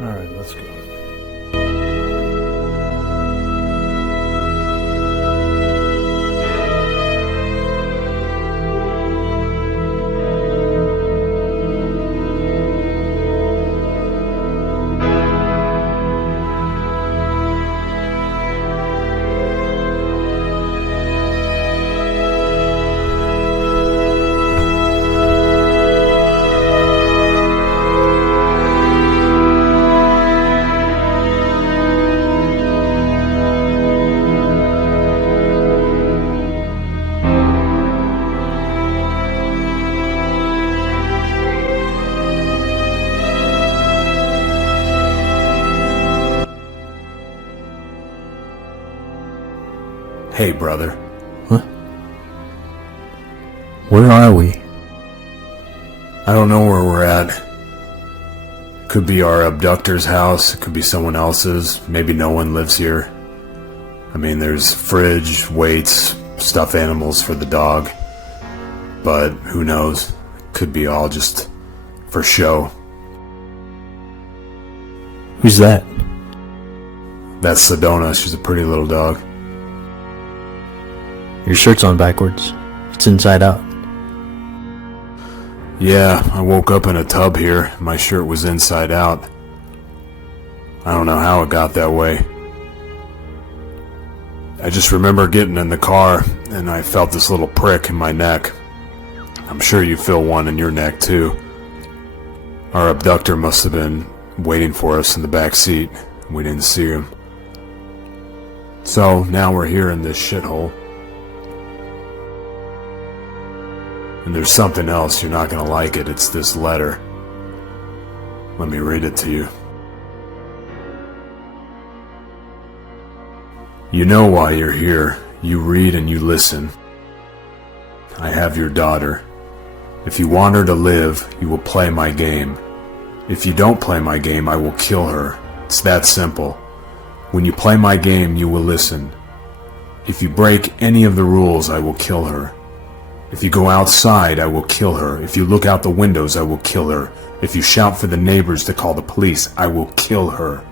Alright, let's go. Hey, brother. Huh? Where are we? I don't know where we're at. Could be our abductor's house, it could be someone else's, maybe no one lives here. I mean, there's fridge, weights, stuffed animals for the dog. But who knows? Could be all just for show. Who's that? That's Sedona, she's a pretty little dog. Your shirt's on backwards. It's inside out. Yeah, I woke up in a tub here. My shirt was inside out. I don't know how it got that way. I just remember getting in the car and I felt this little prick in my neck. I'm sure you feel one in your neck too. Our abductor must have been waiting for us in the back seat. We didn't see him. So now we're here in this shithole. And there's something else, you're not gonna like it. It's this letter. Let me read it to you. You know why you're here. You read and you listen. I have your daughter. If you want her to live, you will play my game. If you don't play my game, I will kill her. It's that simple. When you play my game, you will listen. If you break any of the rules, I will kill her. If you go outside, I will kill her. If you look out the windows, I will kill her. If you shout for the neighbors to call the police, I will kill her.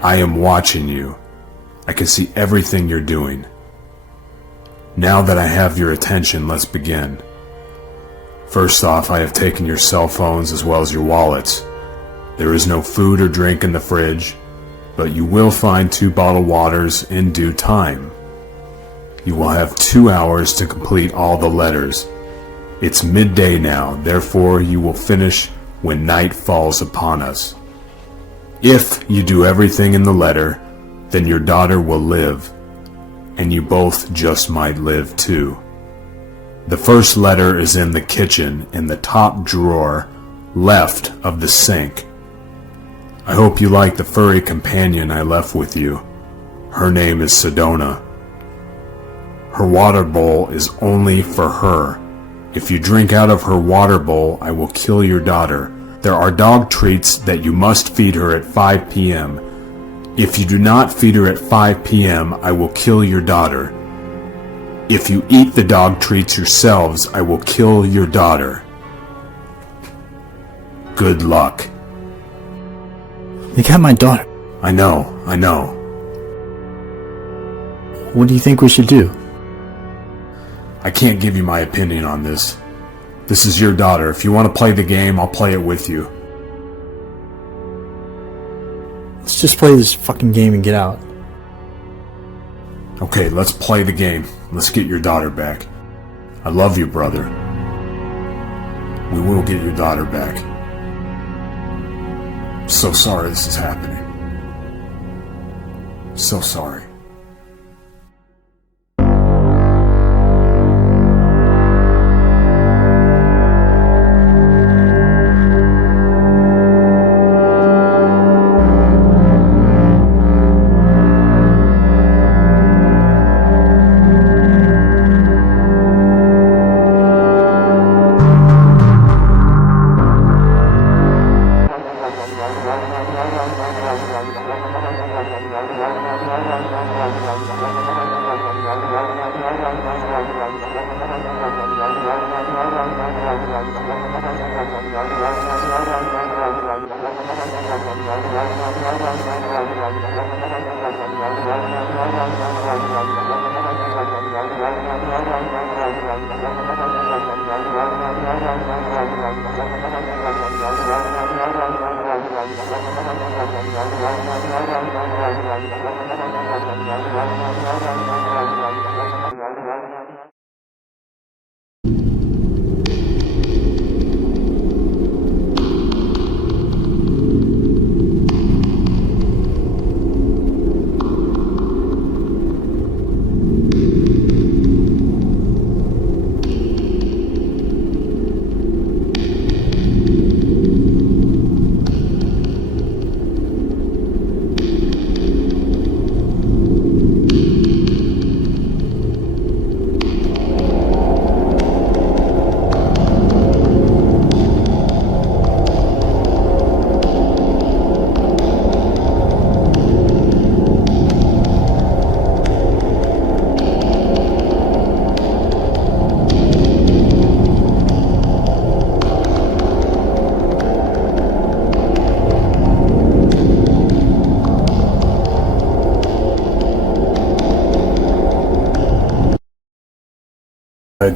I am watching you. I can see everything you're doing. Now that I have your attention, let's begin. First off, I have taken your cell phones as well as your wallets. There is no food or drink in the fridge, but you will find 2 bottled waters in due time. You will have 2 hours to complete all the letters. It's midday now, therefore you will finish when night falls upon us. If you do everything in the letter, then your daughter will live, and you both just might live too. The first letter is in the kitchen, in the top drawer, left of the sink. I hope you like the furry companion I left with you. Her name is Sedona. Her water bowl is only for her. If you drink out of her water bowl, I will kill your daughter. There are dog treats that you must feed her at 5 p.m. If you do not feed her at 5 p.m., I will kill your daughter. If you eat the dog treats yourselves, I will kill your daughter. Good luck. They got my daughter. I know. What do you think we should do? I can't give you my opinion on this. This is your daughter. If you want to play the game, I'll play it with you. Let's just play this fucking game and get out. Okay, let's play the game. Let's get your daughter back. I love you, brother. We will get your daughter back. So sorry this is happening. So sorry.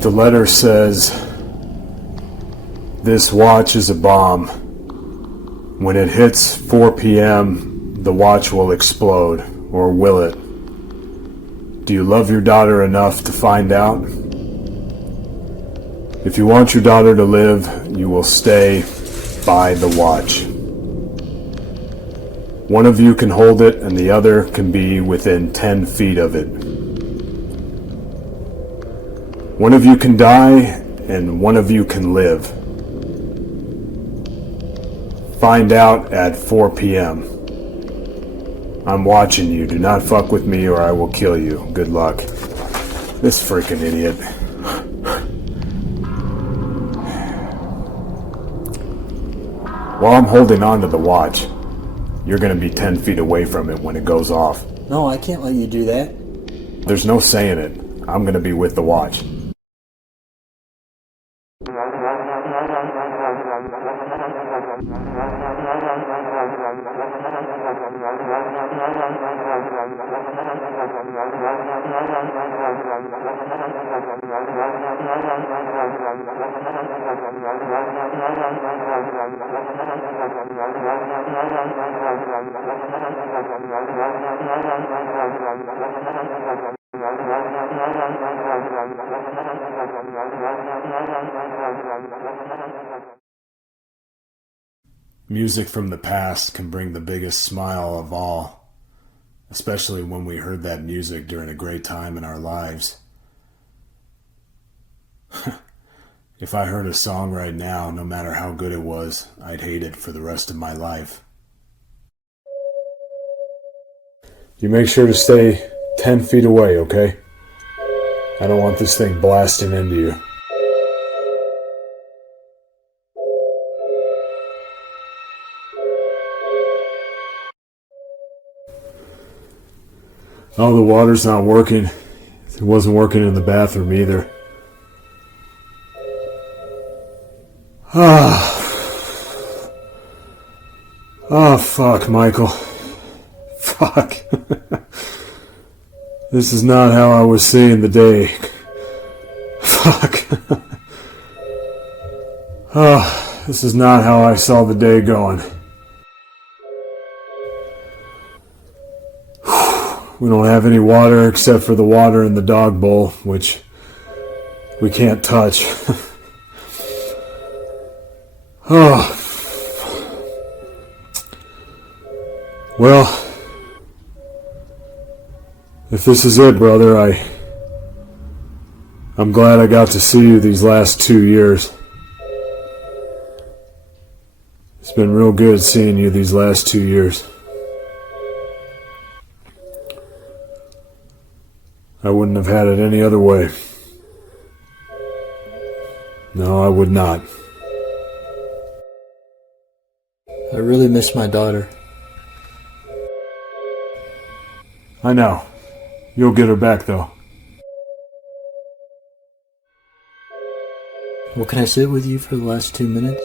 The letter says, "This watch is a bomb. When it hits 4 p.m., the watch will explode, or will it? Do you love your daughter enough to find out? If you want your daughter to live, you will stay by the watch. One of you can hold it and the other can be within 10 feet of it. One of you can die and one of you can live. Find out at 4 p.m. I'm watching you. Do not fuck with me or I will kill you. Good luck." This freaking idiot. While I'm holding on to the watch, you're gonna be 10 feet away from it when it goes off. No, I can't let you do that. There's no saying it. I'm gonna be with the watch. Music from the past can bring the biggest smile of all, especially when we heard that music during a great time in our lives. If I heard a song right now, no matter how good it was, I'd hate it for the rest of my life. You make sure to stay 10 feet away, okay? I don't want this thing blasting into you. Oh, the water's not working. It wasn't working in the bathroom either. Oh, fuck, Michael. Fuck. This is not how I was seeing the day. Fuck. Oh, this is not how I saw the day going. We don't have any water except for the water in the dog bowl, which we can't touch. Oh. Well, if this is it, brother, I'm glad I got to see you these last 2 years. It's been real good seeing you these last 2 years. I wouldn't have had it any other way. No, I would not. I really miss my daughter. I know. You'll get her back, though. Well, can I sit with you for the last 2 minutes?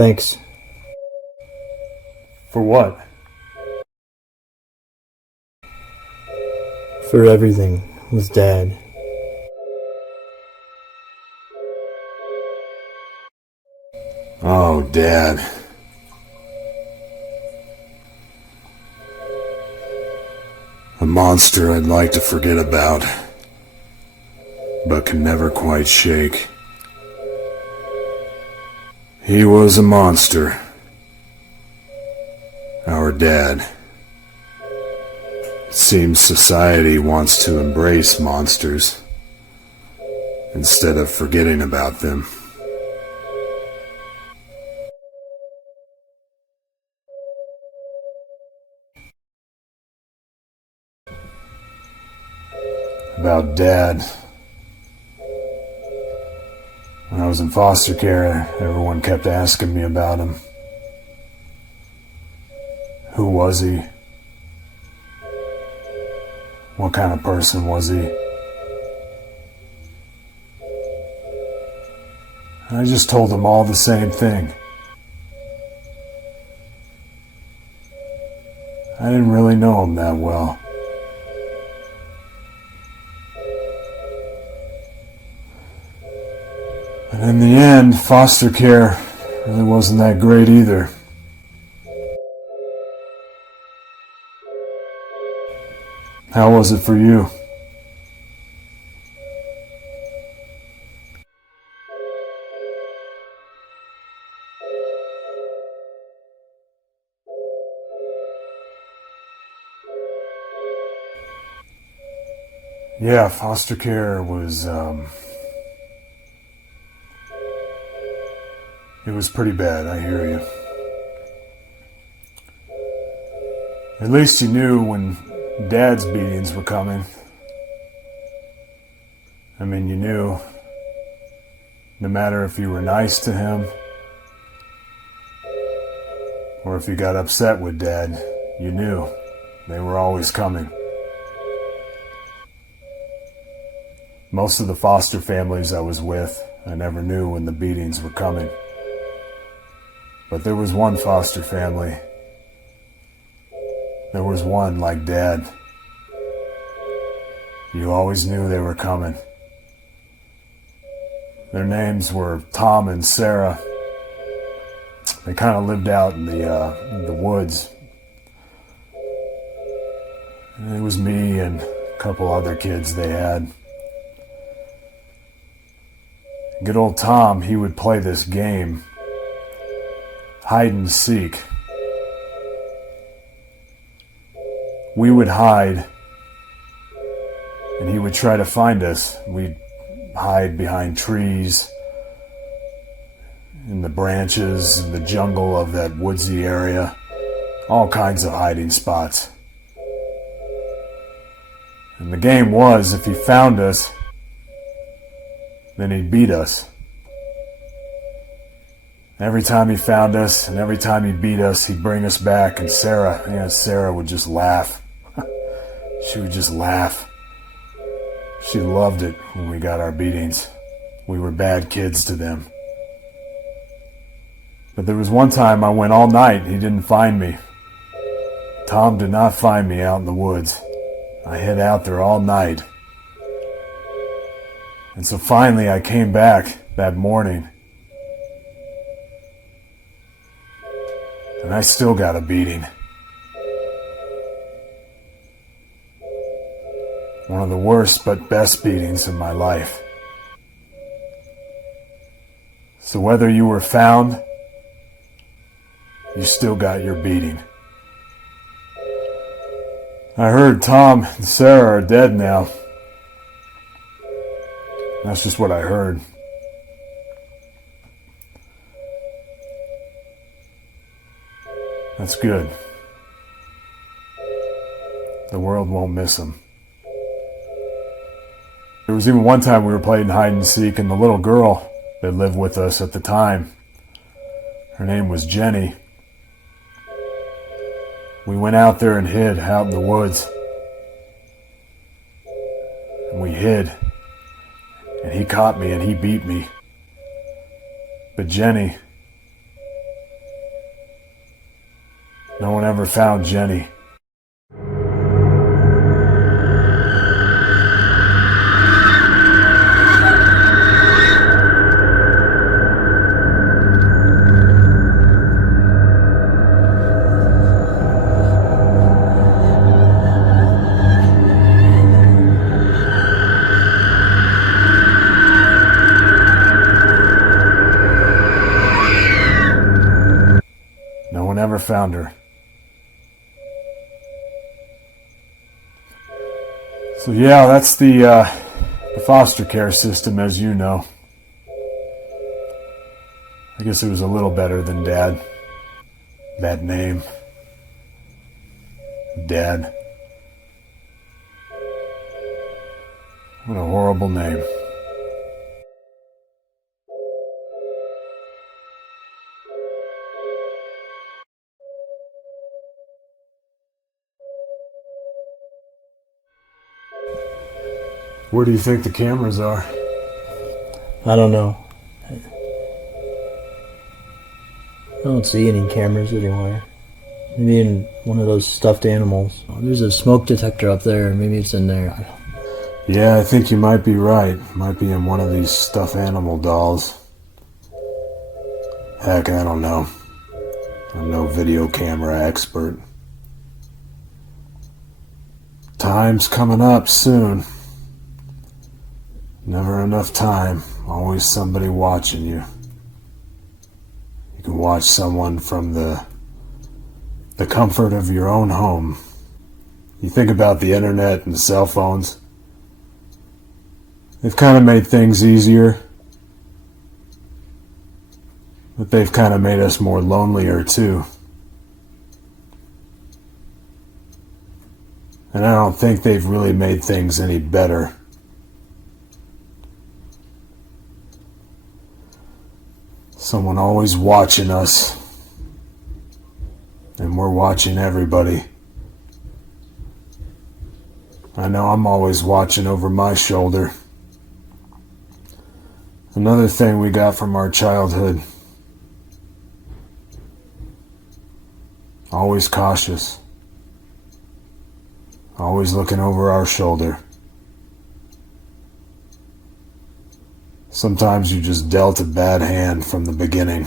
Thanks. For what? For everything with Dad. Oh, Dad. A monster I'd like to forget about, but can never quite shake. He was a monster. Our dad. It seems society wants to embrace monsters instead of forgetting about them. About Dad. When I was in foster care, everyone kept asking me about him. Who was he? What kind of person was he? I just told them all the same thing. I didn't really know him that well. And in the end, foster care really wasn't that great either. How was it for you? Yeah, foster care was, it was pretty bad, I hear you. At least you knew when Dad's beatings were coming. I mean, you knew. No matter if you were nice to him, or if you got upset with Dad, you knew. They were always coming. Most of the foster families I was with, I never knew when the beatings were coming. But there was one foster family. There was one like Dad. You always knew they were coming. Their names were Tom and Sarah. They kind of lived out in the woods. And it was me and a couple other kids they had. Good old Tom, he would play this game, hide and seek. We would hide, and he would try to find us. We'd hide behind trees, in the branches, in the jungle of that woodsy area. All kinds of hiding spots. And the game was, if he found us, then he'd beat us. Every time he found us, and every time he beat us, he'd bring us back, and Sarah would just laugh. She would just laugh. She loved it when we got our beatings. We were bad kids to them. But there was one time I went all night and he didn't find me. Tom did not find me out in the woods. I hid out there all night. And so finally I came back that morning. And I still got a beating. One of the worst but best beatings of my life. So whether you were found, you still got your beating. I heard Tom and Sarah are dead now. That's just what I heard. That's good. The world won't miss them. There was even one time we were playing hide and seek, and the little girl that lived with us at the time, her name was Jenny. We went out there and hid out in the woods. And we hid. And he caught me and he beat me. But Jenny, No one ever found Jenny. No one ever found her. So yeah, that's the foster care system, as you know. I guess it was a little better than Dad. That name. Dad. What a horrible name. Where do you think the cameras are? I don't know. I don't see any cameras anywhere. Maybe in one of those stuffed animals. Oh, there's a smoke detector up there. Maybe it's in there. Yeah, I think you might be right. Might be in one of these stuffed animal dolls. Heck, I don't know. I'm no video camera expert. Time's coming up soon. Never enough time. Always somebody watching you. You can watch someone from the comfort of your own home. You think about the internet and cell phones. They've kind of made things easier. But they've kind of made us more lonelier too. And I don't think they've really made things any better. Someone always watching us. And we're watching everybody. I know I'm always watching over my shoulder. Another thing we got from our childhood. Always cautious. Always looking over our shoulder. Sometimes you just dealt a bad hand from the beginning.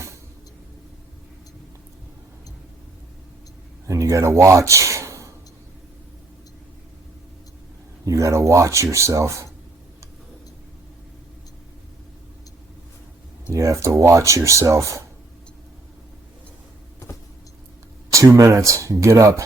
And you gotta watch. You gotta watch yourself. You have to watch yourself. 2 minutes, get up.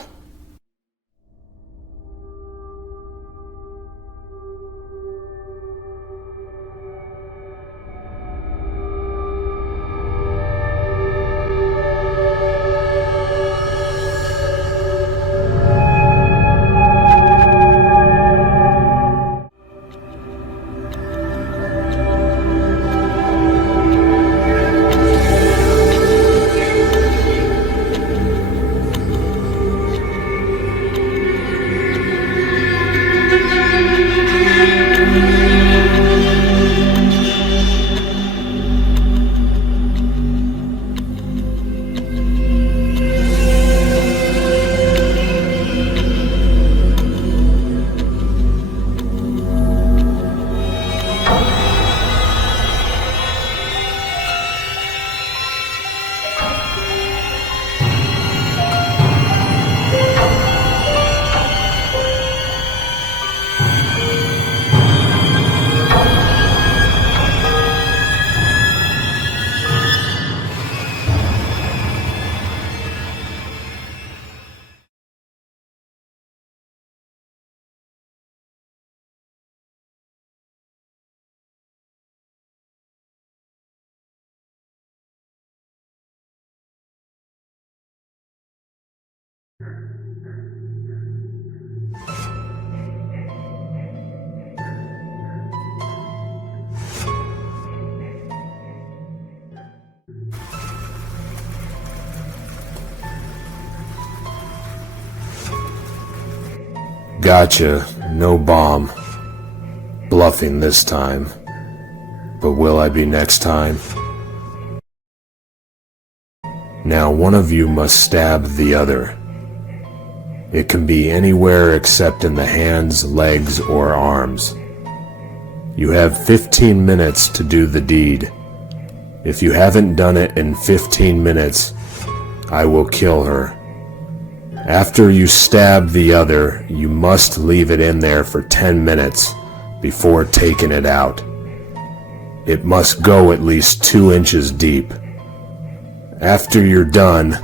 Gotcha, no bomb. Bluffing this time. But will I be next time? Now one of you must stab the other. It can be anywhere except in the hands, legs, or arms. You have 15 minutes to do the deed. If you haven't done it in 15 minutes, I will kill her. After you stab the other, you must leave it in there for 10 minutes before taking it out. It must go at least 2 inches deep. After you're done,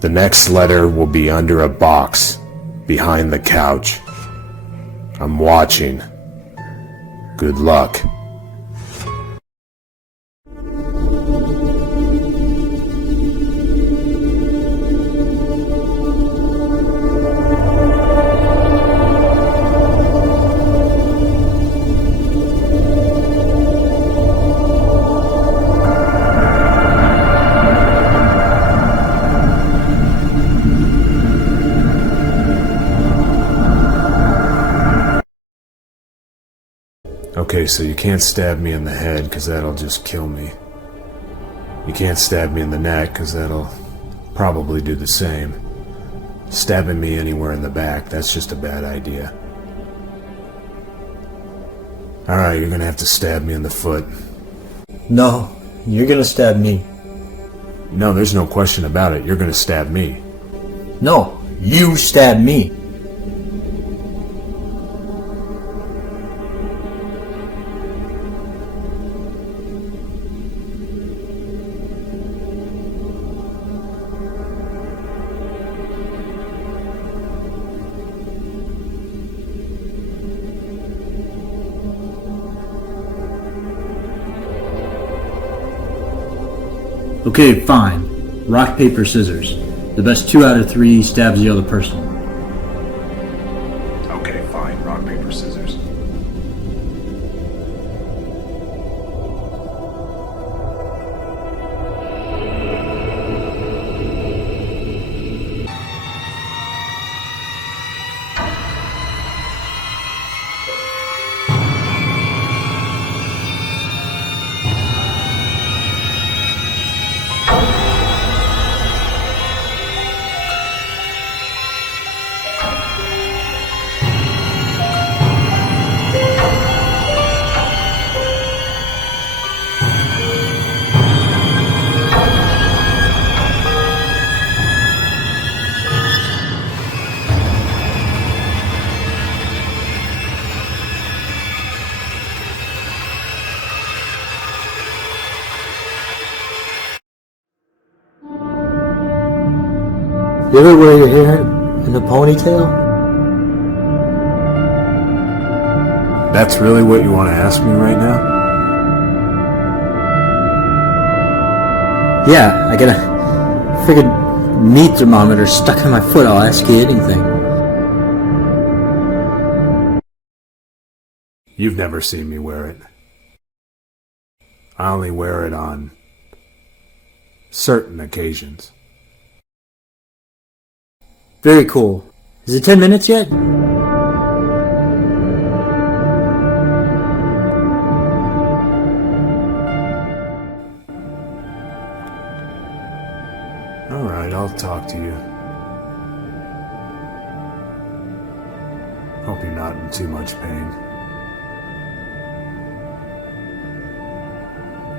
the next letter will be under a box behind the couch. I'm watching. Good luck. Okay, so you can't stab me in the head because that'll just kill me. You can't stab me in the neck because that'll probably do the same. Stabbing me anywhere in the back, that's just a bad idea. Alright, you're gonna have to stab me in the foot. No, you're gonna stab me. No, there's no question about it. You're gonna stab me. No, you stab me. Okay, fine. Rock, paper, scissors. The best 2 out of 3 stabs the other person. Okay, fine. Rock, paper, scissors. You ever wear your hair in a ponytail? That's really what you want to ask me right now? Yeah, I got a friggin' meat thermometer stuck in my foot. I'll ask you anything. You've never seen me wear it. I only wear it on certain occasions. Very cool. Is it 10 minutes yet? Alright, I'll talk to you. Hope you're not in too much pain.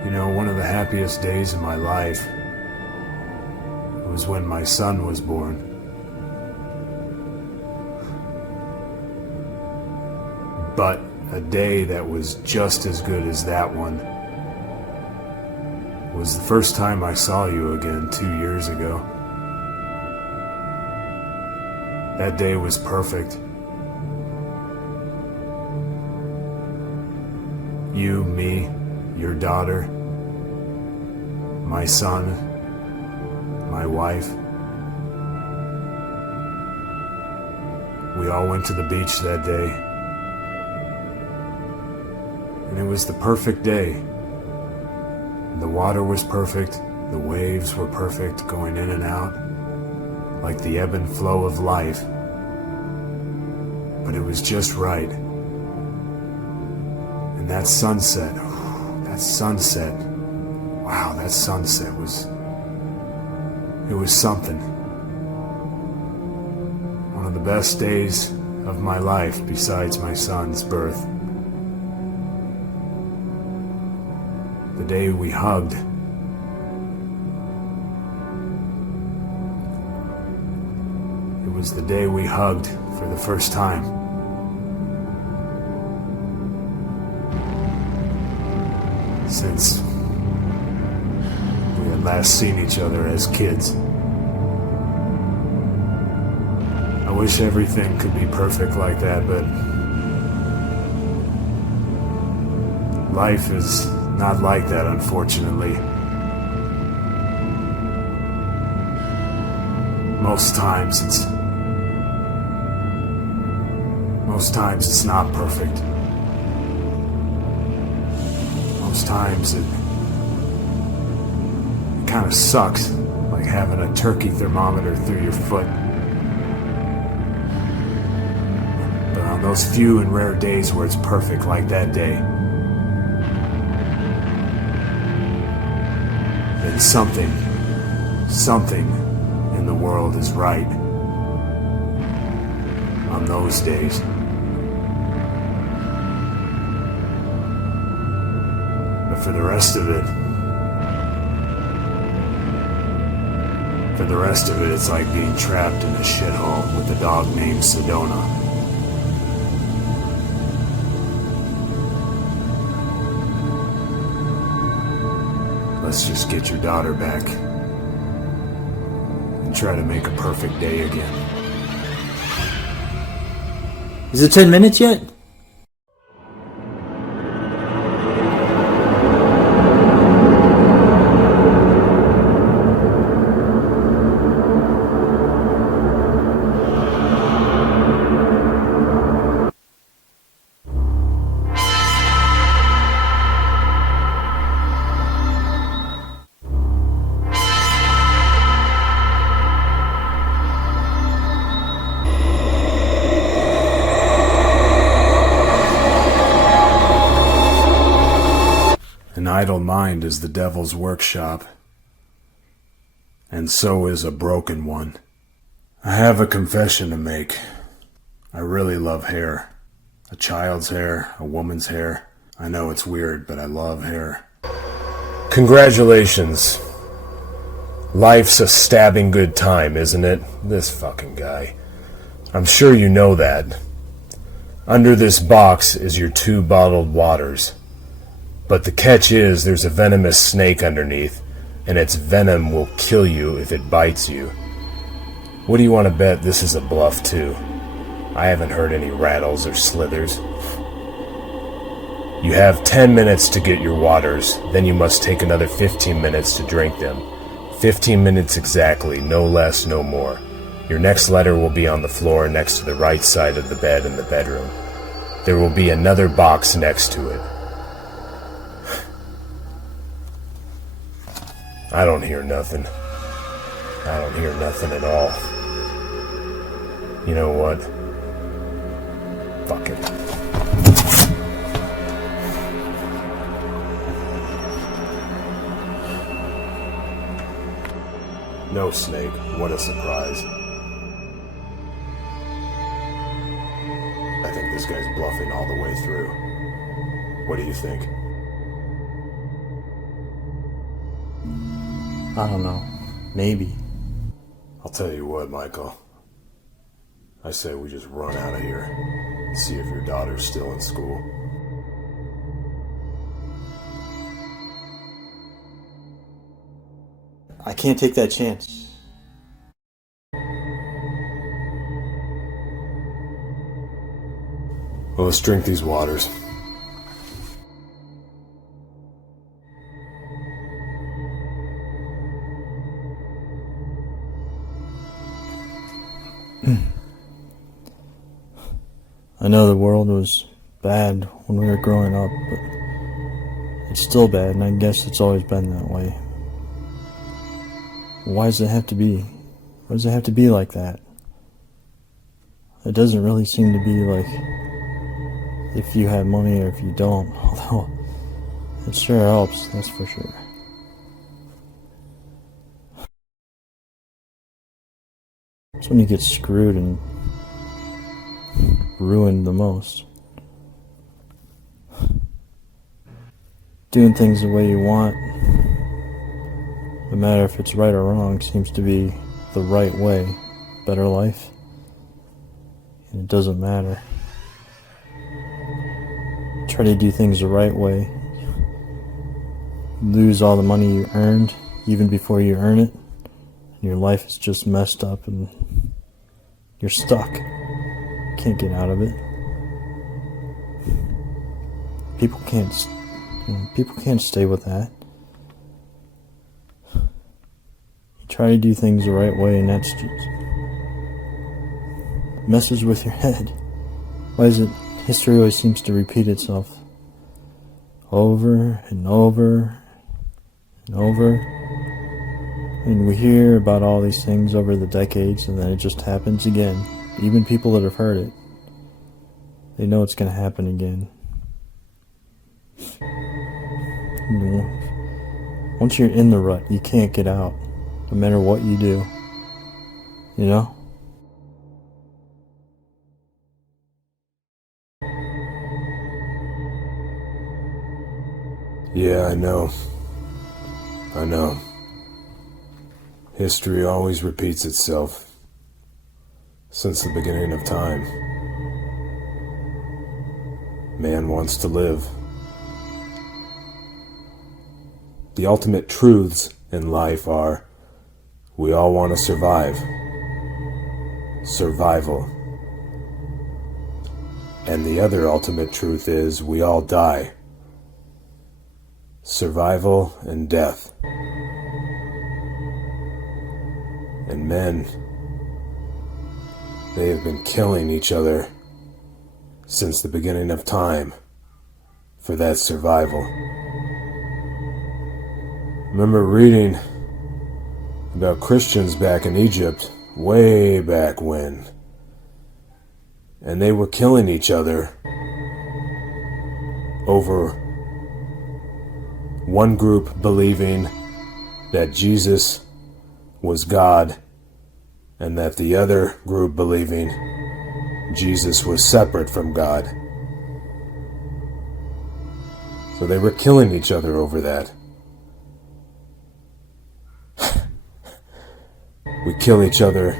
You know, one of the happiest days of my life was when my son was born. But a day that was just as good as that one was the first time I saw you again 2 years ago. That day was perfect. You, me, your daughter, my son, my wife. We all went to the beach that day. And it was the perfect day. The water was perfect, the waves were perfect, going in and out, like the ebb and flow of life. But it was just right. And that sunset, wow, that sunset was something. the best days of my life besides my son's birth. The day we hugged. It was the day we hugged for the first time. Since we had last seen each other as kids. I wish everything could be perfect like that, but life is not like that, unfortunately. Most times it's not perfect. Most times it kind of sucks, like having a turkey thermometer through your foot. But on those few and rare days where it's perfect, like that day, then something in the world is right on those days. But for the rest of it, it's like being trapped in a shithole with a dog named Sedona. Let's just get your daughter back and try to make a perfect day again. Is it 10 minutes yet? An idle mind is the devil's workshop, and so is a broken one. I have a confession to make. I really love hair. A child's hair, a woman's hair. I know it's weird, but I love hair. Congratulations. Life's a stabbing good time, isn't it? This fucking guy. I'm sure you know that. Under this box is your 2 bottled waters. But the catch is there's a venomous snake underneath, and its venom will kill you if it bites you. What do you want to bet this is a bluff too? I haven't heard any rattles or slithers. You have 10 minutes to get your waters, then you must take another 15 minutes to drink them. 15 minutes exactly, no less, no more. Your next letter will be on the floor next to the right side of the bed in the bedroom. There will be another box next to it. I don't hear nothing. I don't hear nothing at all. You know what? Fuck it. No, Snake. What a surprise. I think this guy's bluffing all the way through. What do you think? I don't know. Maybe. I'll tell you what, Michael. I say we just run out of here and see if your daughter's still in school. I can't take that chance. Well, let's drink these waters. I know the world was bad when we were growing up, but it's still bad, and I guess it's always been that way. Why does it have to be? Why does it have to be like that? It doesn't really seem to be like if you have money or if you don't, although it sure helps, that's for sure. It's when you get screwed and ruined the most. Doing things the way you want, no matter if it's right or wrong, seems to be the right way. Better life. And it doesn't matter. Try to do things the right way. Lose all the money you earned even before you earn it. And your life is just messed up and you're stuck. Can't get out of it. People can't stay with that. You try to do things the right way, and that's just messes with your head. Why is it history always seems to repeat itself over and over and over? And we hear about all these things over the decades, and then it just happens again. Even people that have heard it, they know it's going to happen again. Once you're in the rut, you can't get out, no matter what you do. You know? Yeah, I know. History always repeats itself. Since the beginning of time. Man wants to live. The ultimate truths in life are, we all want to survive. Survival. And the other ultimate truth is, we all die. Survival and death. And men, they have been killing each other since the beginning of time for that survival. I remember reading about Christians back in Egypt, way back when, and they were killing each other over one group believing that Jesus was God, and that the other group believing Jesus was separate from God. So they were killing each other over that. We kill each other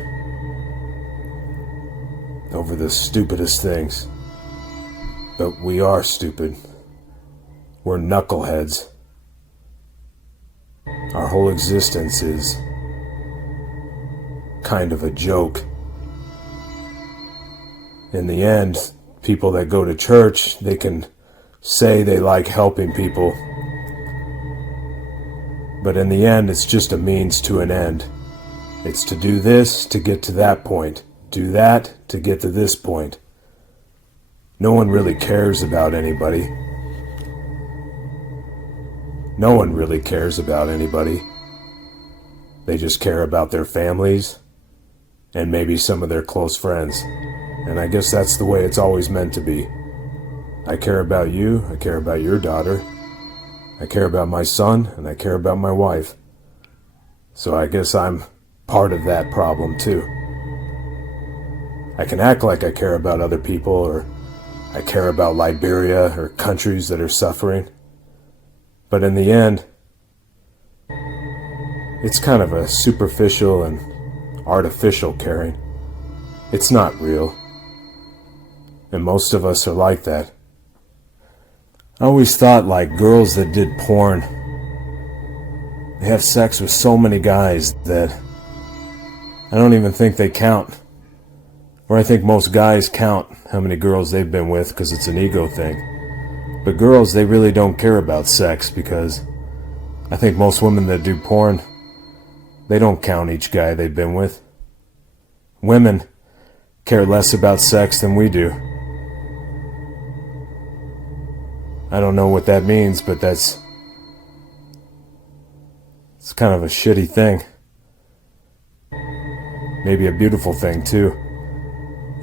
over the stupidest things. But we are stupid. We're knuckleheads. Our whole existence is kind of a joke. In the end, people that go to church, they can say they like helping people, but in the end, it's just a means to an end. It's to do this to get to that point, do that to get to this point. No one really cares about anybody. No one really cares about anybody. They just care about their families and maybe some of their close friends. And I guess that's the way it's always meant to be. I care about you, I care about your daughter, I care about my son, and I care about my wife. So I guess I'm part of that problem too. I can act like I care about other people, or I care about Liberia or countries that are suffering. But in the end, it's kind of a superficial and artificial caring. It's not real. And most of us are like that. I always thought like girls that did porn, they have sex with so many guys that I don't even think they count. Or I think most guys count how many girls they've been with because it's an ego thing. But girls, they really don't care about sex because I think most women that do porn, they don't count each guy they've been with. Women care less about sex than we do. I don't know what that means, but it's kind of a shitty thing. Maybe a beautiful thing too.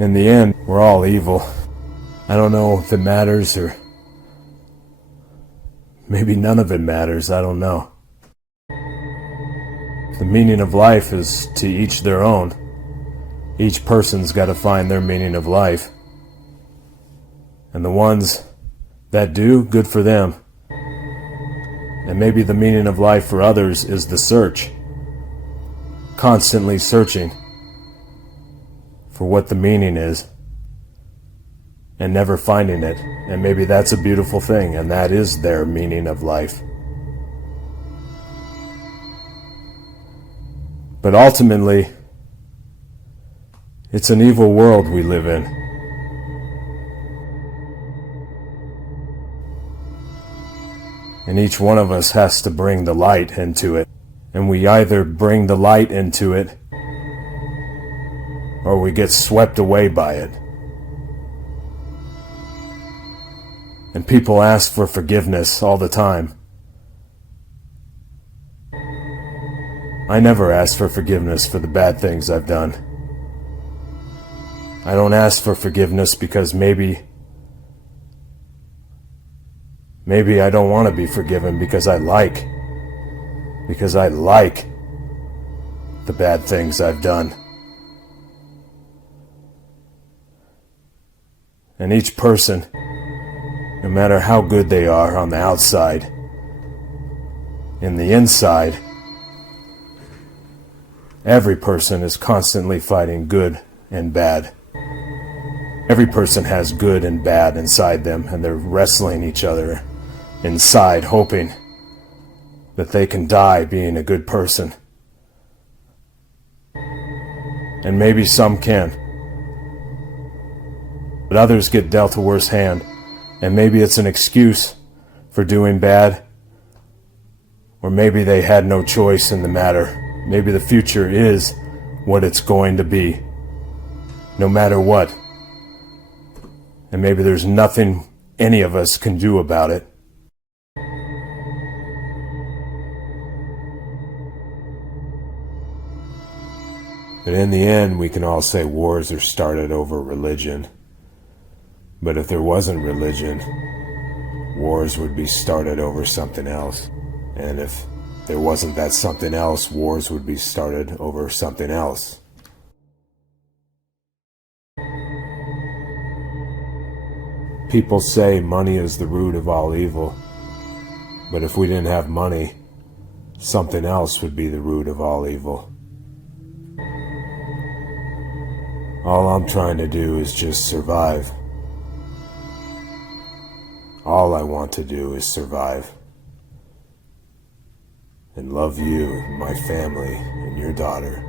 In the end, we're all evil. I don't know if it matters, or maybe none of it matters, I don't know. The meaning of life is to each their own. Each person's got to find their meaning of life. And the ones that do, good for them. And maybe the meaning of life for others is the search. Constantly searching for what the meaning is and never finding it. And maybe that's a beautiful thing, and that is their meaning of life. But ultimately, it's an evil world we live in. And each one of us has to bring the light into it. And we either bring the light into it, or we get swept away by it. And people ask for forgiveness all the time. I never ask for forgiveness for the bad things I've done. I don't ask for forgiveness because maybe I don't want to be forgiven because I like the bad things I've done. And each person, no matter how good they are on the outside, in the inside, every person is constantly fighting good and bad. Every person has good and bad inside them, and they're wrestling each other inside, hoping that they can die being a good person. And maybe some can. But others get dealt a worse hand, and maybe it's an excuse for doing bad, or maybe they had no choice in the matter. Maybe the future is what it's going to be, no matter what. And maybe there's nothing any of us can do about it. But in the end, we can all say wars are started over religion. But if there wasn't religion, wars would be started over something else. And if there wasn't that something else, wars would be started over something else. People say money is the root of all evil. But if we didn't have money, something else would be the root of all evil. All I'm trying to do is just survive. All I want to do is survive. And love you, my family, and your daughter.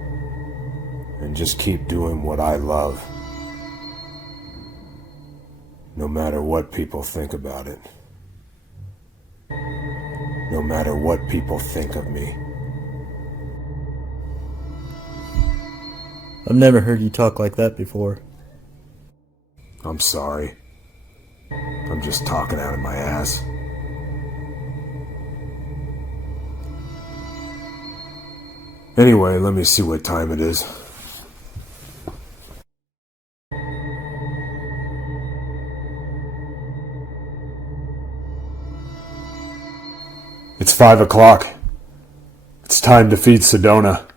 And just keep doing what I love. No matter what people think about it. No matter what people think of me. I've never heard you talk like that before. I'm sorry. I'm just talking out of my ass. Anyway, let me see what time it is. It's 5 o'clock. It's time to feed Sedona.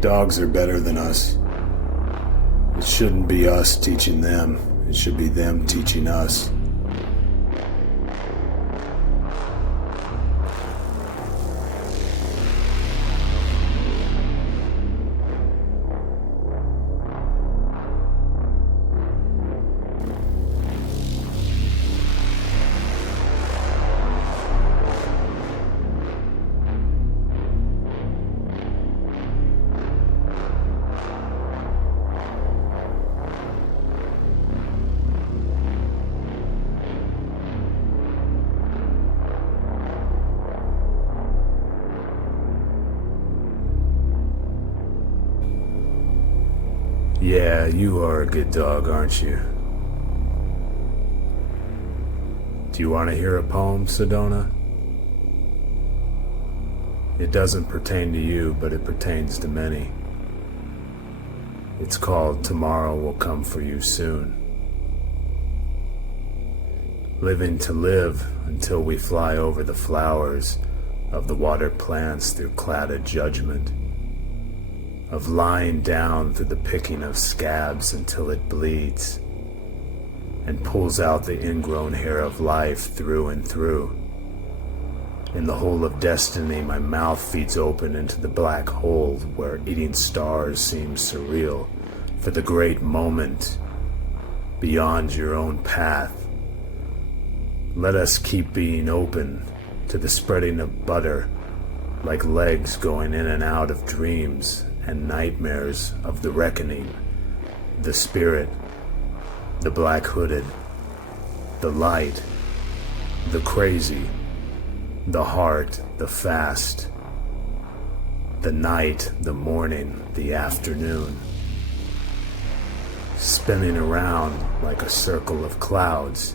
Dogs are better than us. It shouldn't be us teaching them. It should be them teaching us. Yeah, you are a good dog, aren't you? Do you want to hear a poem, Sedona? It doesn't pertain to you, but it pertains to many. It's called Tomorrow Will Come For You Soon. Living to live until we fly over the flowers of the water plants through clouded judgment, of lying down through the picking of scabs until it bleeds and pulls out the ingrown hair of life through and through. In the hole of destiny, my mouth feeds open into the black hole where eating stars seems surreal for the great moment beyond your own path. Let us keep being open to the spreading of butter, like legs going in and out of dreams and nightmares of the reckoning, the spirit, the black-hooded, the light, the crazy, the heart, the fast, the night, the morning, the afternoon, spinning around like a circle of clouds.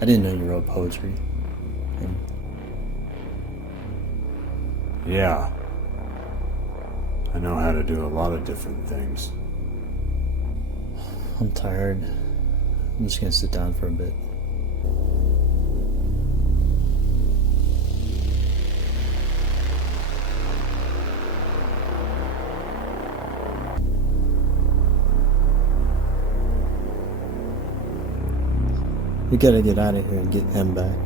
I didn't know you wrote poetry. Yeah. I know how to do a lot of different things. I'm tired. I'm just gonna sit down for a bit. We gotta get out of here and get M back.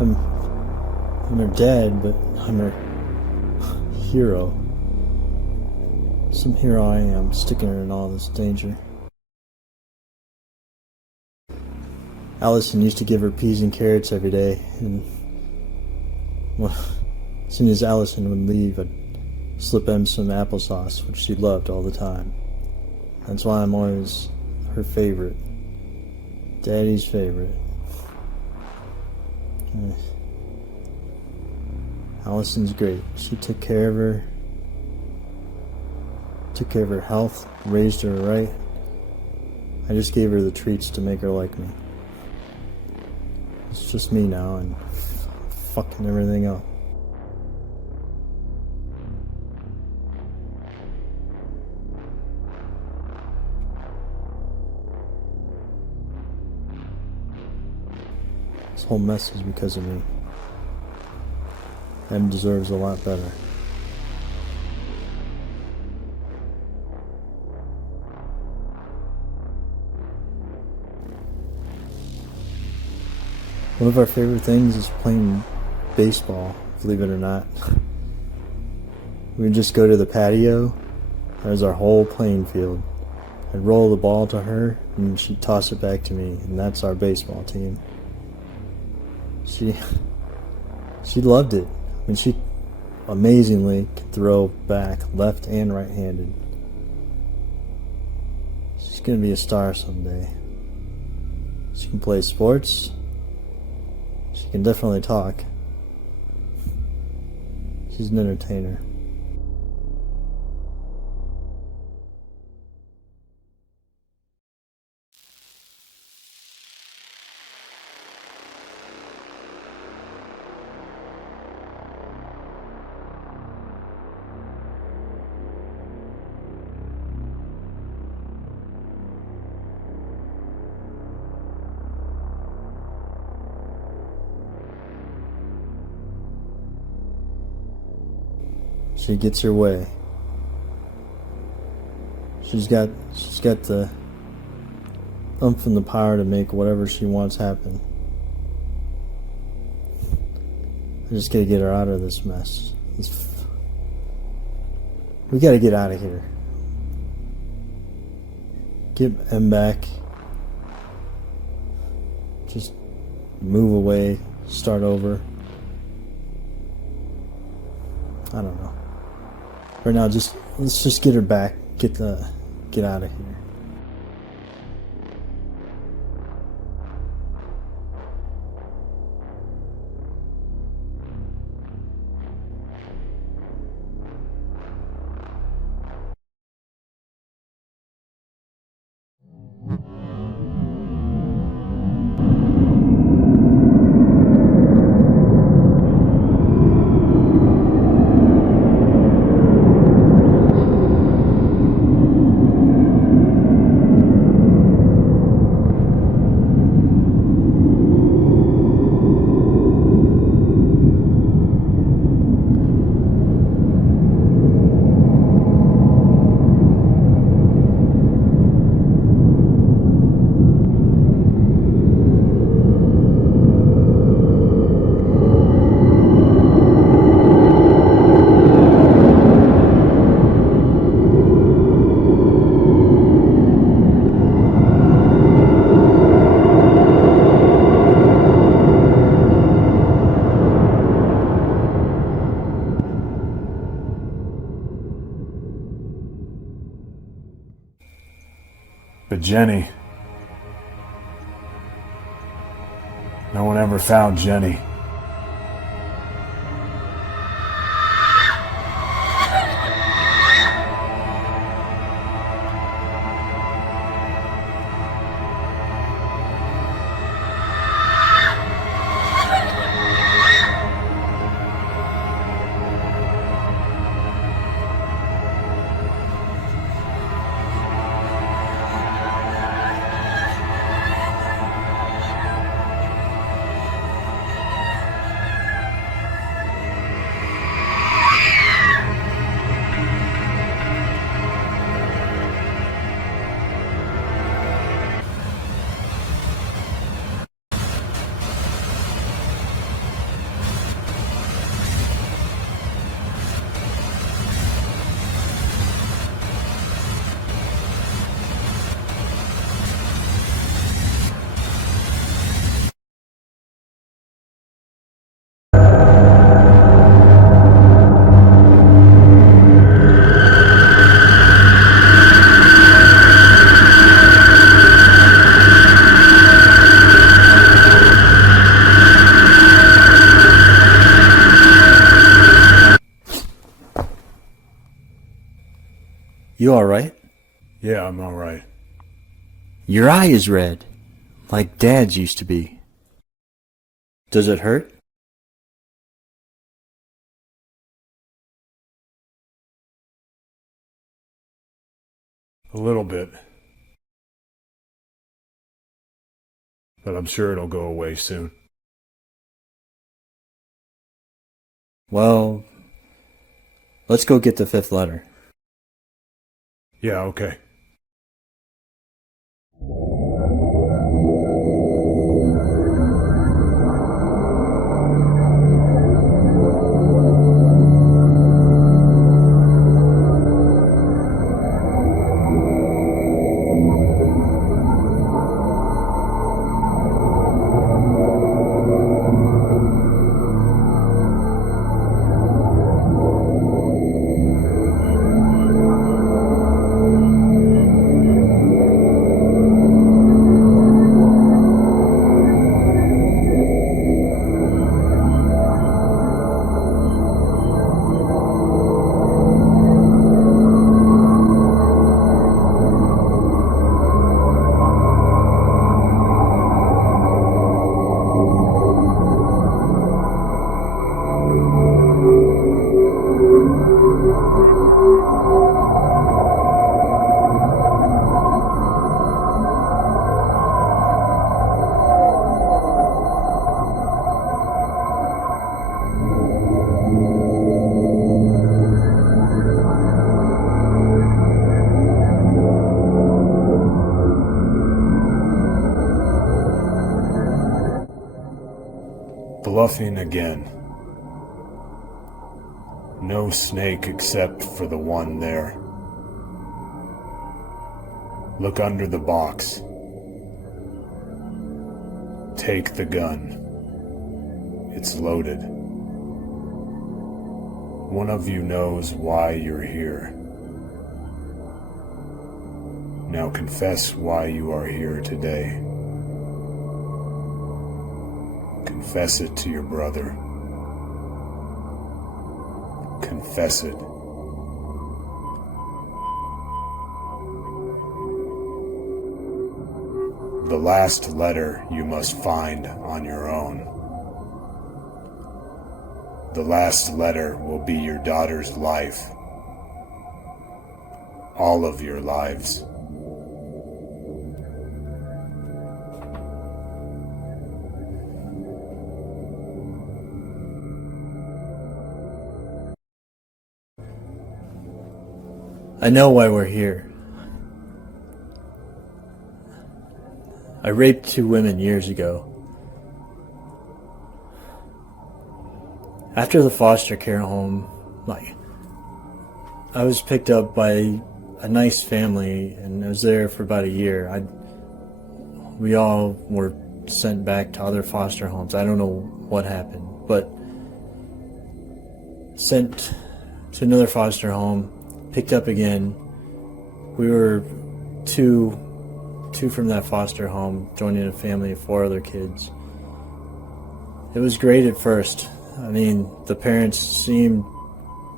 I'm her dad, but I'm her hero. Some hero I am, sticking her in all this danger. Allison used to give her peas and carrots every day, and well, as soon as Allison would leave, I'd slip Em some applesauce, which she loved all the time. That's why I'm always her favorite. Daddy's favorite. Allison's great. She took care of her health, raised her right. I just gave her the treats to make her like me. It's just me now and fucking everything up. This whole mess is because of me. Em deserves a lot better. One of our favorite things is playing baseball, believe it or not. We would just go to the patio. There's our whole playing field. I'd roll the ball to her, and she'd toss it back to me, and that's our baseball team. She loved it. I mean, she amazingly could throw back left and right-handed. She's gonna be a star someday. She can play sports. She can definitely talk. She's an entertainer. She gets her way. She's got the oomph and the power to make whatever she wants happen. I just gotta get her out of this mess. We gotta get out of here. Get Em back. Just move away. Start over. I don't know. Right now, let's just get her back. Get out of here. But Jenny... No one ever found Jenny. You alright? Yeah, I'm alright. Your eye is red, like Dad's used to be. Does it hurt? A little bit. But I'm sure it'll go away soon. Well, let's go get the fifth letter. Yeah, okay. Bluffing again. No snake except for the one there. Look under the box. Take the gun. It's loaded. One of you knows why you're here. Now confess why you are here today. Confess it to your brother. Confess it. The last letter you must find on your own. The last letter will be your daughter's life. All of your lives. I know why we're here. I raped 2 women years ago. After the foster care home, I was picked up by a nice family, and I was there for about a year. We all were sent back to other foster homes. I don't know what happened, but sent to another foster home, picked up again. We were 2 two from that foster home, joining a family of 4 other kids. It was great at first. I mean, the parents seemed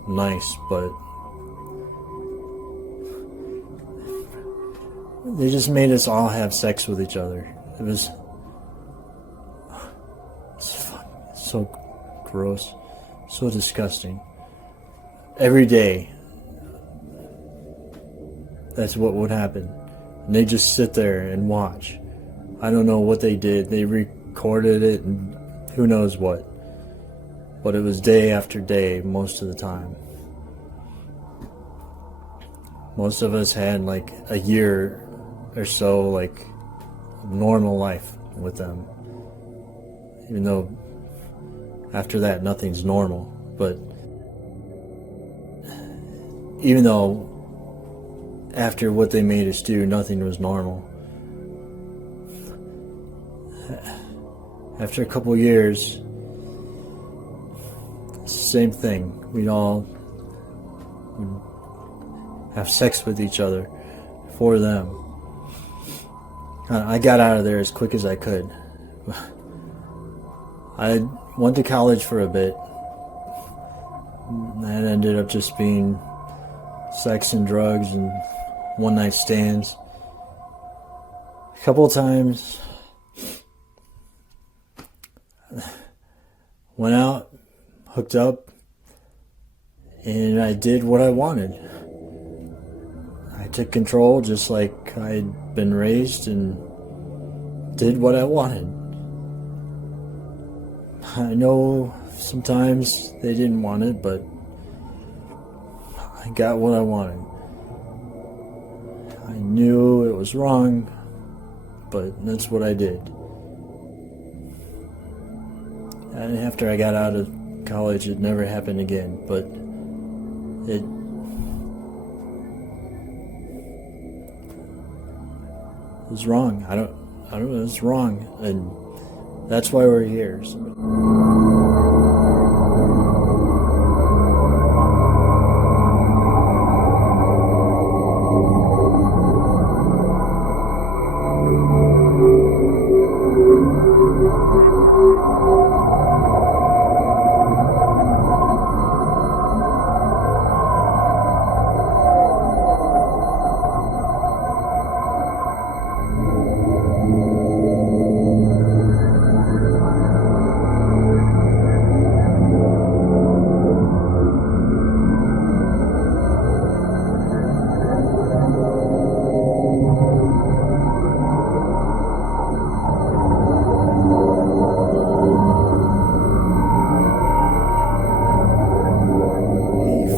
nice, but they just made us all have sex with each other. It was so gross, so disgusting. Every day, that's what would happen. And they just sit there and watch. I don't know what they did. They recorded it and who knows what. But it was day after day most of the time. Most of us had like a year or so like normal life with them. Even though after that nothing's normal. But even though after what they made us do, nothing was normal. After a couple years, same thing. We'd all have sex with each other for them. I got out of there as quick as I could. I went to college for a bit. That ended up just being sex and drugs and one-night stands. A couple of times, went out, hooked up, and I did what I wanted. I took control just like I'd been raised and did what I wanted. I know sometimes they didn't want it, but I got what I wanted. I knew it was wrong, but that's what I did. And after I got out of college, it never happened again, but it was wrong. I don't know, it's wrong, and that's why we're here.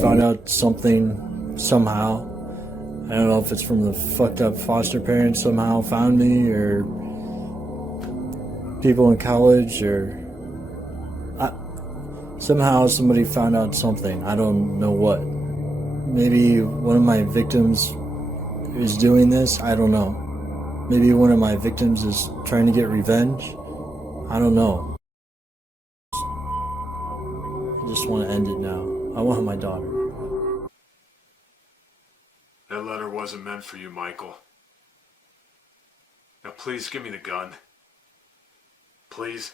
Found out something somehow. I don't know if it's from the fucked up foster parents somehow found me, or people in college, or somehow somebody found out something. I don't know what. Maybe one of my victims is doing this. I don't know. Maybe one of my victims is trying to get revenge. I don't know. I just want to end it now. I want my daughter. That letter wasn't meant for you, Michael. Now please give me the gun. Please.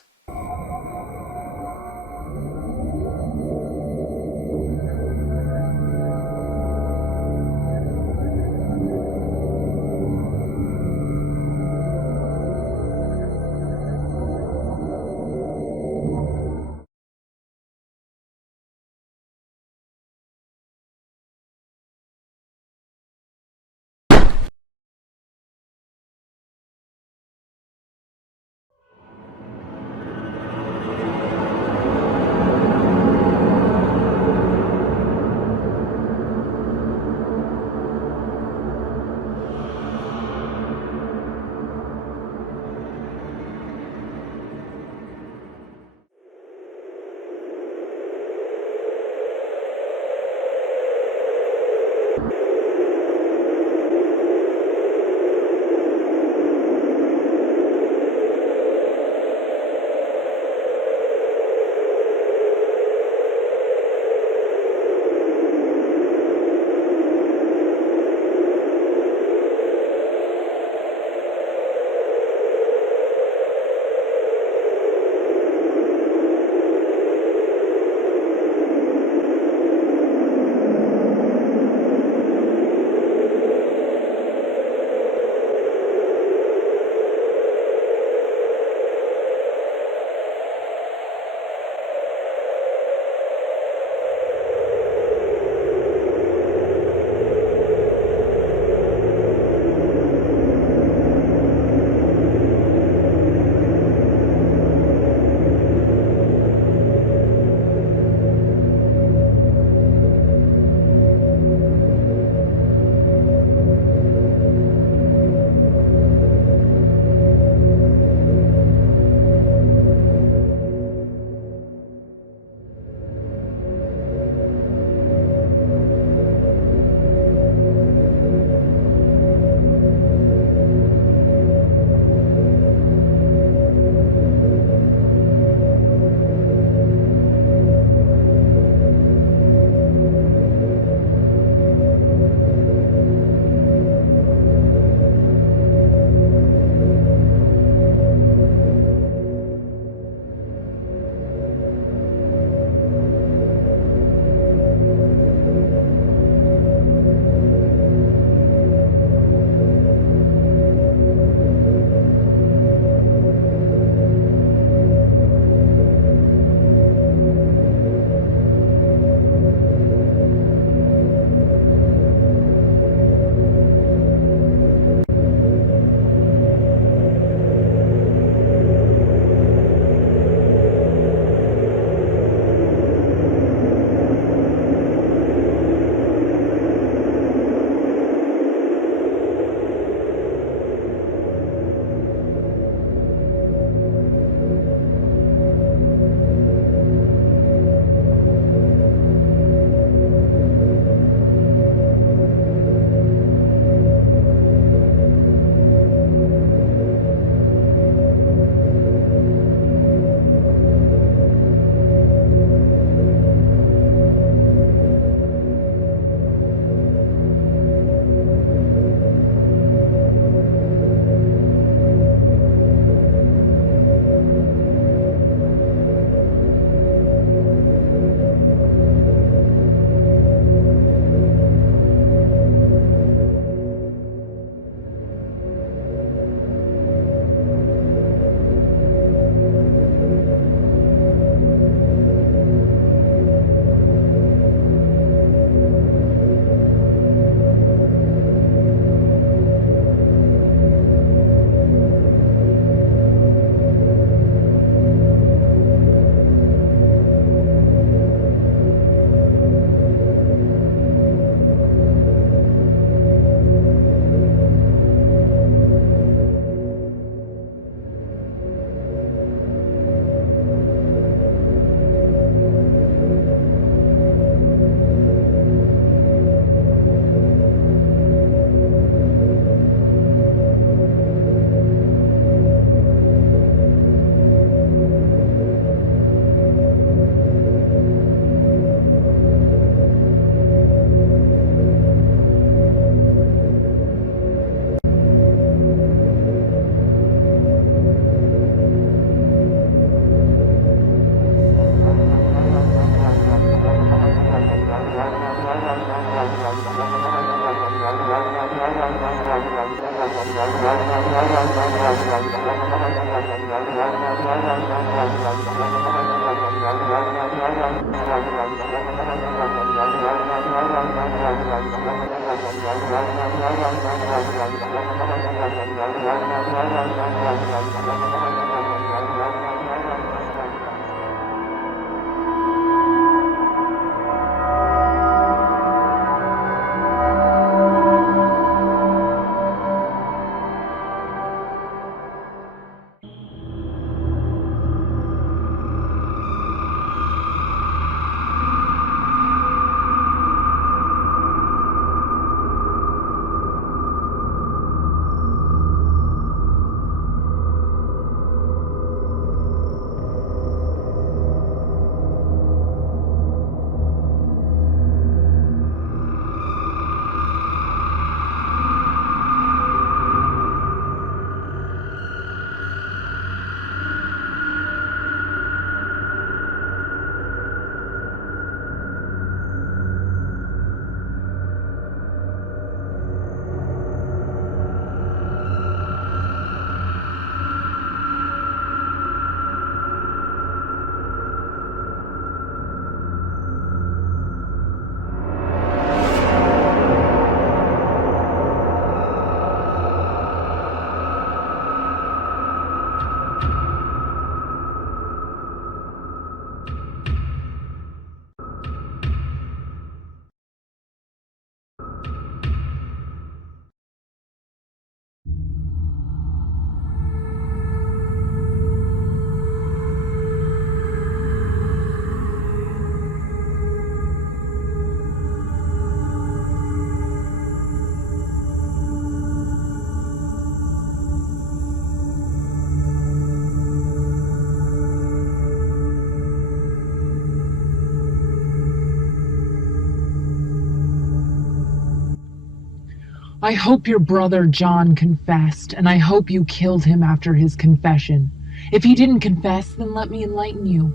I hope your brother John confessed, and I hope you killed him after his confession. If he didn't confess, then let me enlighten you.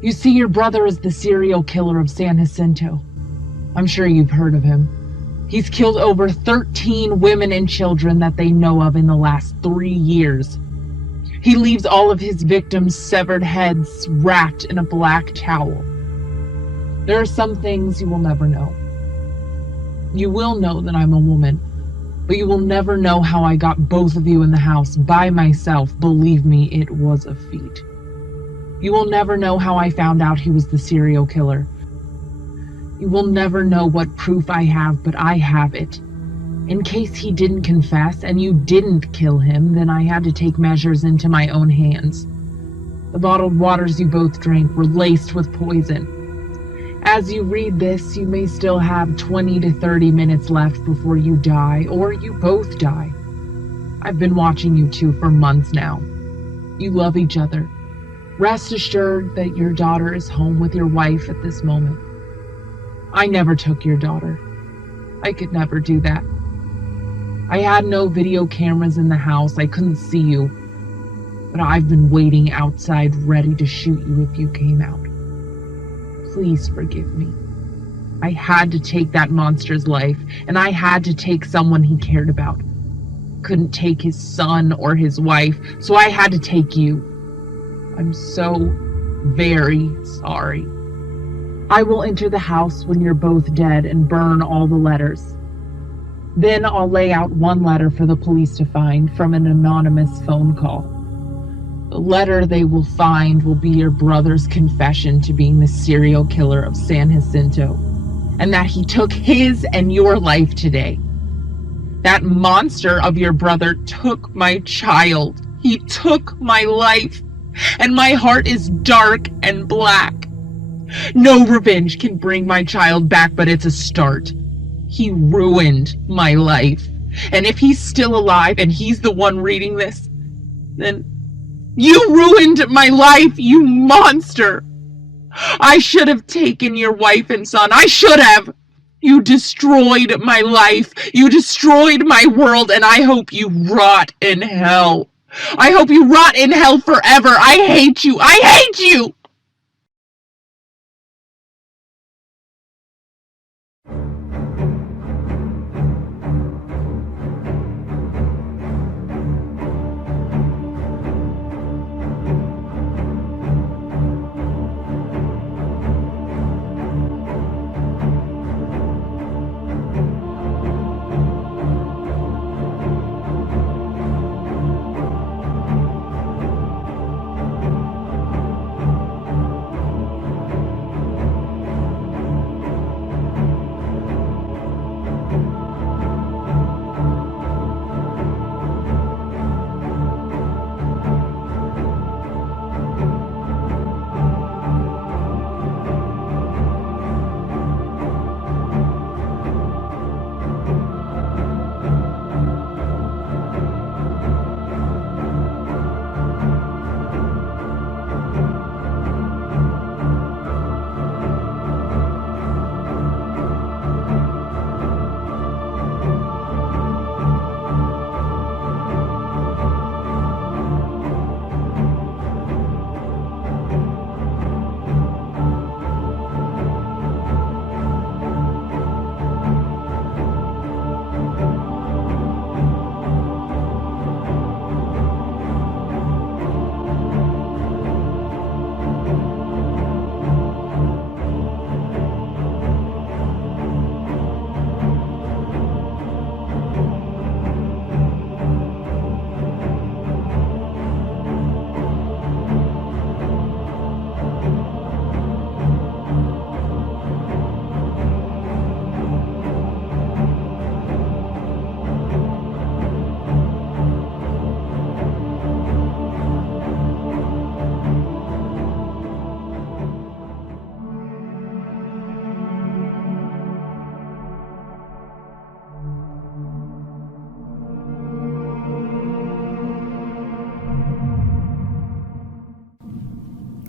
You see, your brother is the serial killer of San Jacinto. I'm sure you've heard of him. He's killed over 13 women and children that they know of in the last 3 years. He leaves all of his victims' severed heads wrapped in a black towel. There are some things you will never know. You will know that I'm a woman, but you will never know how I got both of you in the house by myself. Believe me, it was a feat. You will never know how I found out he was the serial killer. You will never know what proof I have, but I have it. In case he didn't confess and you didn't kill him, then I had to take measures into my own hands. The bottled waters you both drank were laced with poison. As you read this, you may still have 20 to 30 minutes left before you die, or you both die. I've been watching you two for months now. You love each other. Rest assured that your daughter is home with your wife at this moment. I never took your daughter. I could never do that. I had no video cameras in the house. I couldn't see you. But I've been waiting outside ready to shoot you if you came out. Please forgive me. I had to take that monster's life, and I had to take someone he cared about. Couldn't take his son or his wife, so I had to take you. I'm so very sorry. I will enter the house when you're both dead and burn all the letters. Then I'll lay out one letter for the police to find from an anonymous phone call. The letter they will find will be your brother's confession to being the serial killer of San Jacinto, and that he took his and your life today. That monster of your brother took my child. He took my life, and my heart is dark and black. No revenge can bring my child back, but it's a start. He ruined my life, and if he's still alive and he's the one reading this, then you ruined my life, you monster! I should have taken your wife and son. I should have! You destroyed my life. You destroyed my world, and I hope you rot in hell. I hope you rot in hell forever. I hate you. I hate you!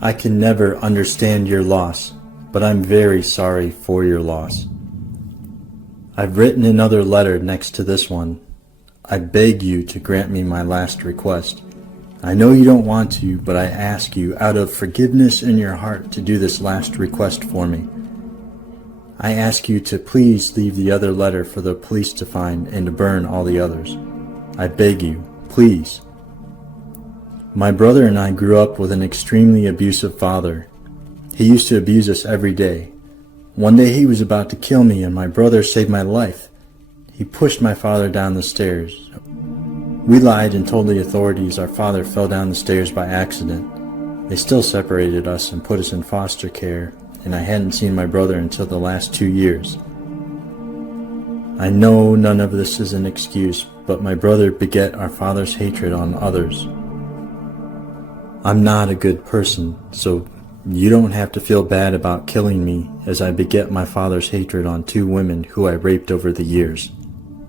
I can never understand your loss, but I'm very sorry for your loss. I've written another letter next to this one. I beg you to grant me my last request. I know you don't want to, but I ask you out of forgiveness in your heart to do this last request for me. I ask you to please leave the other letter for the police to find and to burn all the others. I beg you, please. My brother and I grew up with an extremely abusive father. He used to abuse us every day. One day he was about to kill me and my brother saved my life. He pushed my father down the stairs. We lied and told the authorities our father fell down the stairs by accident. They still separated us and put us in foster care, and I hadn't seen my brother until the last 2 years. I know none of this is an excuse, but my brother beget our father's hatred on others. I'm not a good person, so you don't have to feel bad about killing me as I beget my father's hatred on 2 women who I raped over the years,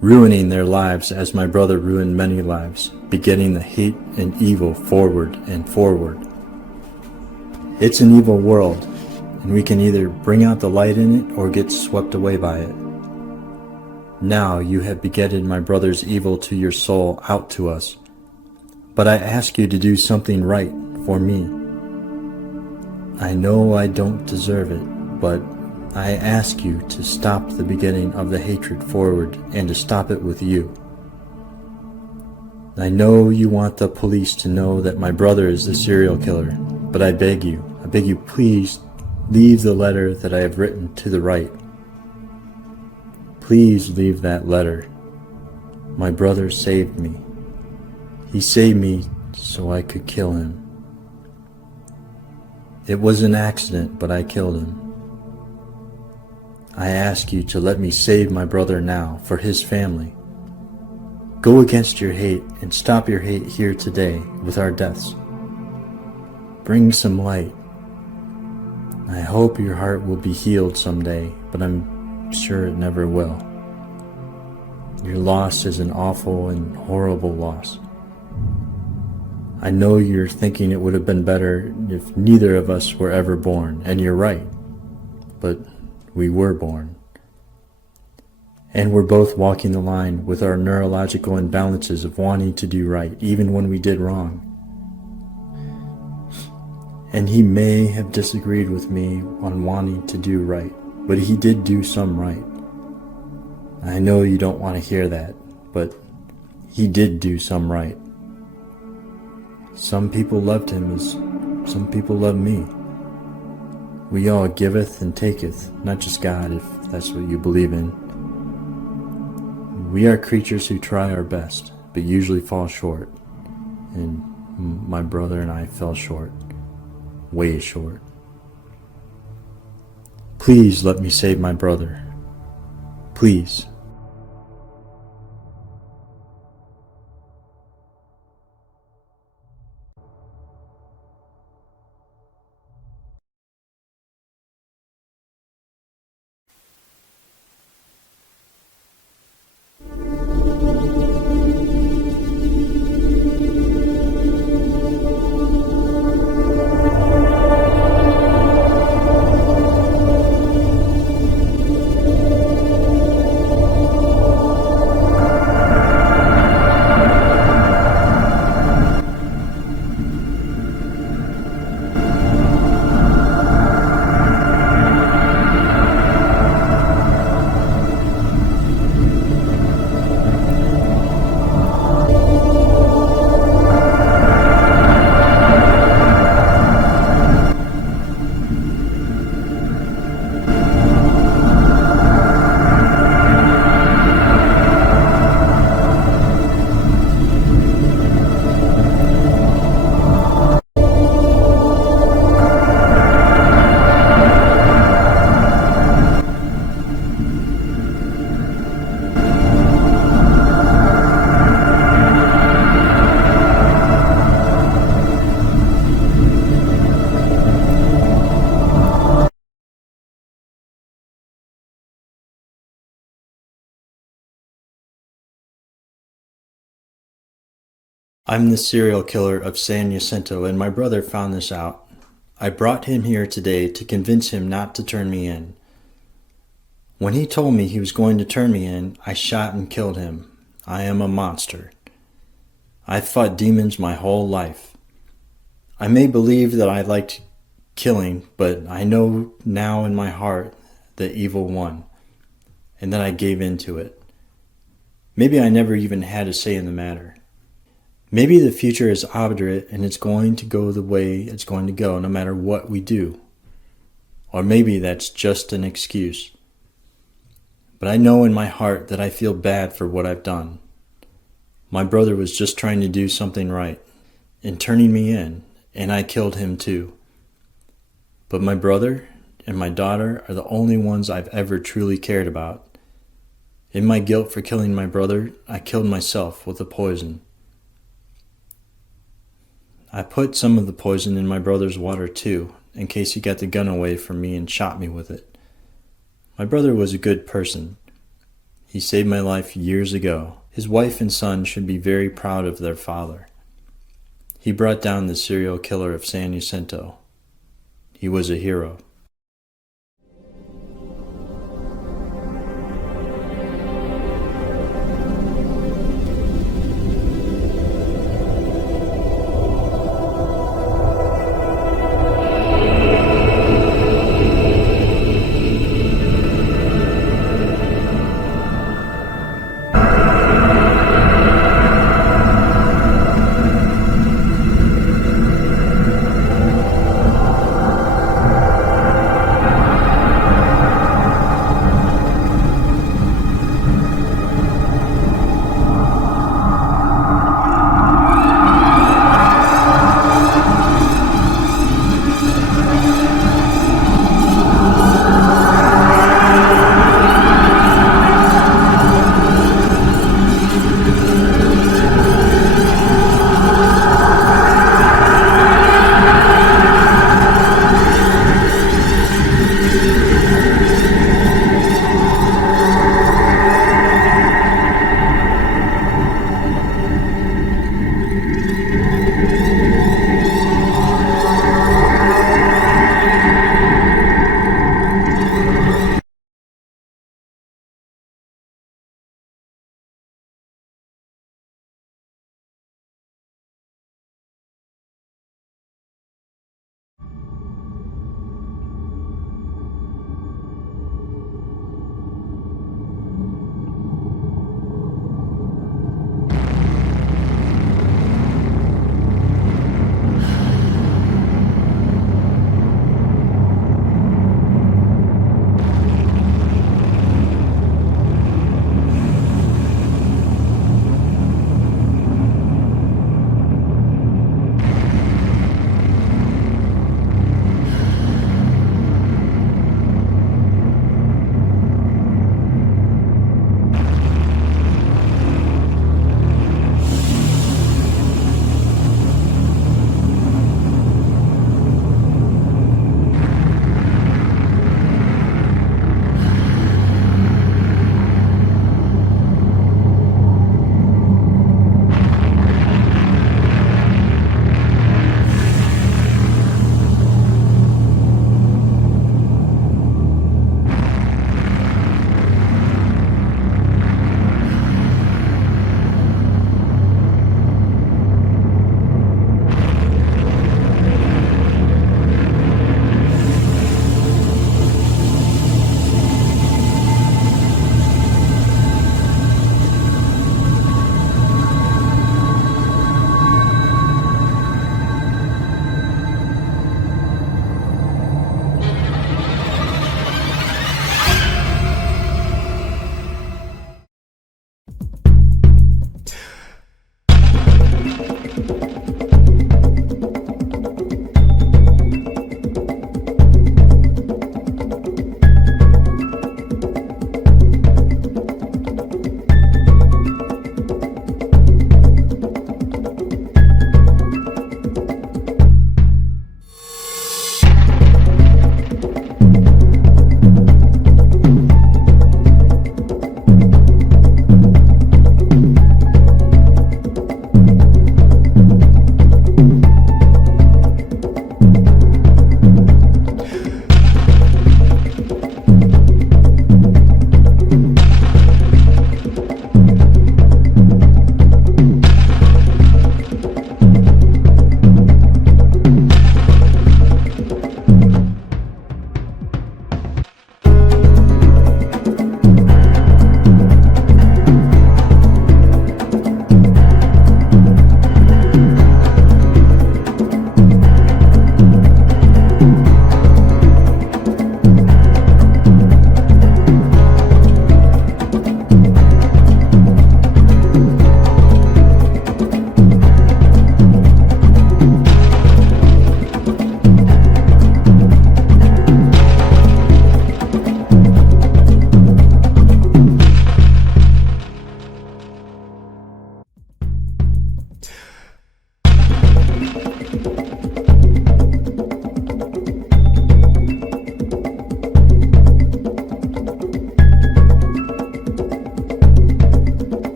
ruining their lives as my brother ruined many lives, begetting the hate and evil forward and forward. It's an evil world, and we can either bring out the light in it or get swept away by it. Now you have begetted my brother's evil to your soul out to us, but I ask you to do something right for me. I know I don't deserve it, but I ask you to stop the beginning of the hatred forward and to stop it with you. I know you want the police to know that my brother is the serial killer, but I beg you please leave the letter that I have written to the right. Please leave that letter. My brother saved me. He saved me so I could kill him. It was an accident, but I killed him. I ask you to let me save my brother now for his family. Go against your hate and stop your hate here today with our deaths. Bring some light. I hope your heart will be healed someday, but I'm sure it never will. Your loss is an awful and horrible loss. I know you're thinking it would have been better if neither of us were ever born, and you're right, but we were born. And we're both walking the line with our neurological imbalances of wanting to do right, even when we did wrong. And he may have disagreed with me on wanting to do right, but he did do some right. I know you don't want to hear that, but he did do some right. Some people loved him as some people love me. We all giveth and taketh, not just God, if that's what you believe in. We are creatures who try our best, but usually fall short. And my brother and I fell short. Way short. Please let me save my brother. Please. I'm the serial killer of San Jacinto, and my brother found this out. I brought him here today to convince him not to turn me in. When he told me he was going to turn me in, I shot and killed him. I am a monster. I've fought demons my whole life. I may believe that I liked killing, but I know now in my heart that evil won, and that I gave in to it. Maybe I never even had a say in the matter. Maybe the future is obdurate and it's going to go the way it's going to go no matter what we do. Or maybe that's just an excuse. But I know in my heart that I feel bad for what I've done. My brother was just trying to do something right in turning me in, and I killed him too. But my brother and my daughter are the only ones I've ever truly cared about. In my guilt for killing my brother, I killed myself with the poison. I put some of the poison in my brother's water too, in case he got the gun away from me and shot me with it. My brother was a good person. He saved my life years ago. His wife and son should be very proud of their father. He brought down the serial killer of San Jacinto. He was a hero.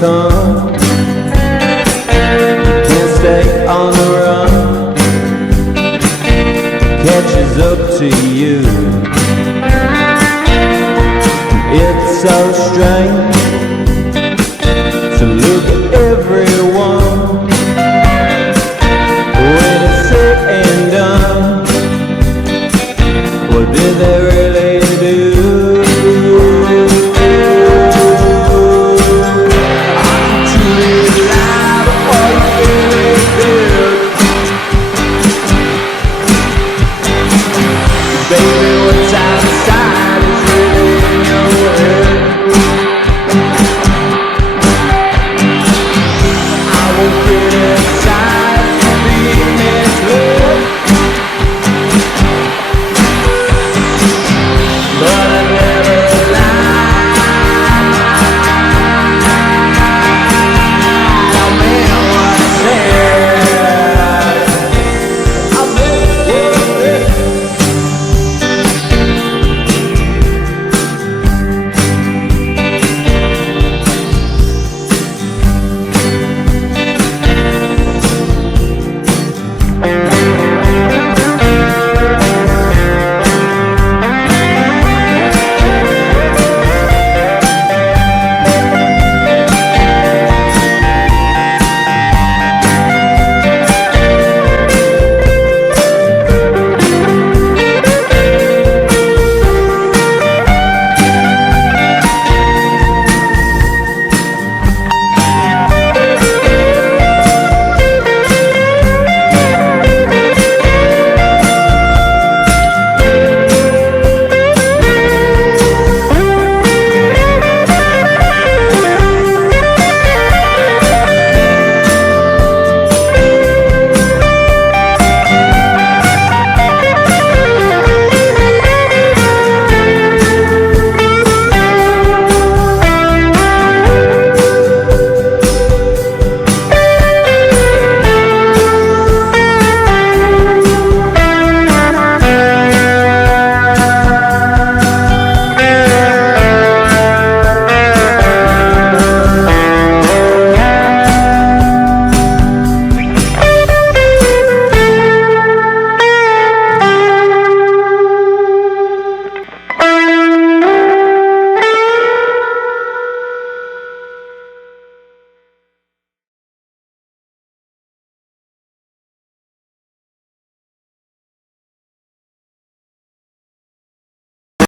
come. You can't stay on the run. Catches up to you. It's so strange to look